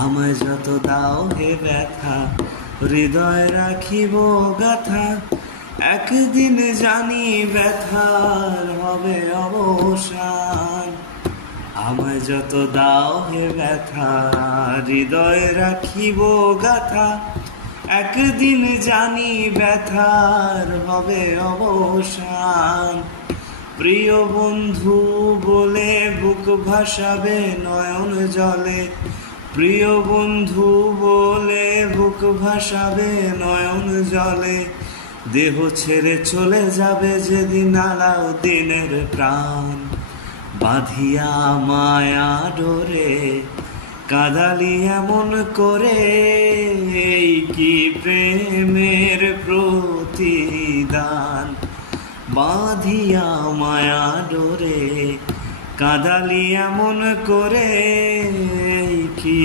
আমায় যত দাও হে ব্যথা, হৃদয় রাখিব গাথা। একদিন জানি ব্যথার হবে অবসান। আমায় যত দাও হে ব্যথা, হৃদয় রাখিব গাথা। একদিন জানি ব্যথার হবে অবসান। প্রিয় বন্ধু বলে বুক ভাসাবে নয়ন জলে, প্রিয় বন্ধু বলে বুক ভাসাবে নয়ন জলে। দেহ ছেড়ে চলে যাবে যেদিন আলাউদ্দিনের প্রাণ। বাঁধিয়া মায়া ডোরে কাঁদালি এমন করে, এই কি প্রেমের প্রতিদান। বাঁধিয়া মায়া ডোরে কাঁদালি এমন করে, এই কি